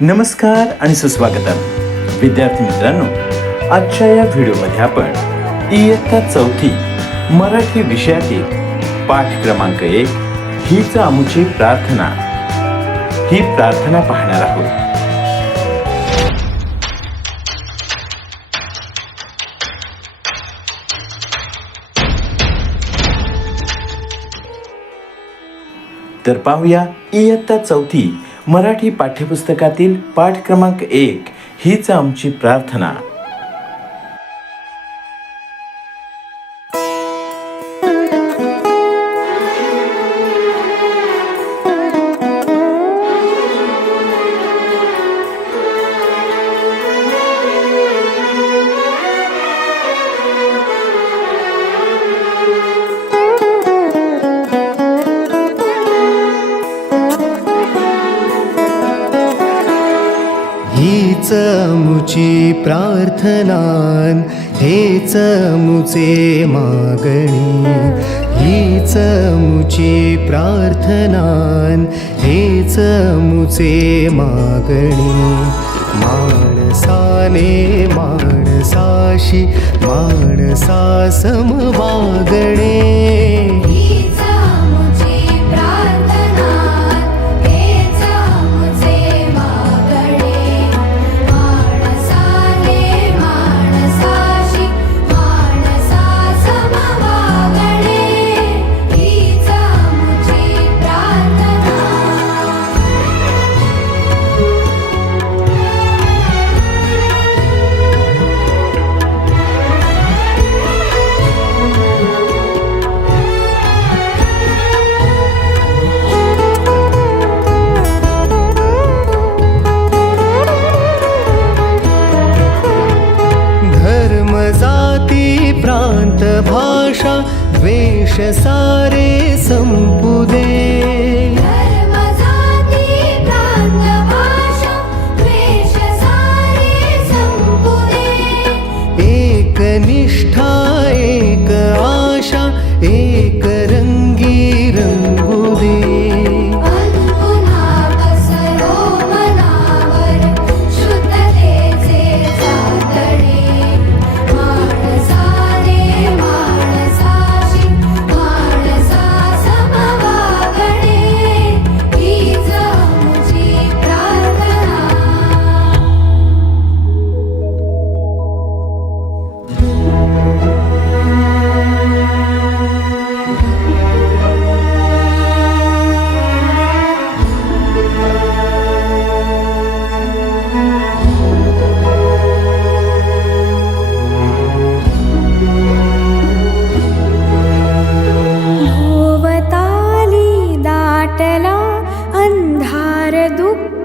नमस्कार आणि सुस्वागतम विद्यार्थी मित्रांनो, आजच्या या व्हिडिओमध्ये आपण इयत्ता चौथी मराठी विषयातील पाठ क्रमांक 1 हीच आमुची प्रार्थना ही प्रार्थना पाहणार आहोत. तर पाहूया इयत्ता चौथी मराठी पाठ्यपुस्तकातील पाठ क्रमांक 1 हीच आमची प्रार्थना. हीच आमुची प्रार्थनान हेच आमुचे मागणी. हीच आमुची प्रार्थनान हेच आमुचे मागणी. माणसाने माणसाशी माणसा सम वागणे. जाती प्रांत भाषा द्वेष सारे संपू दे. एक निष्ठा एक आशा एक रंगी रंगू दे. अंधार दुःख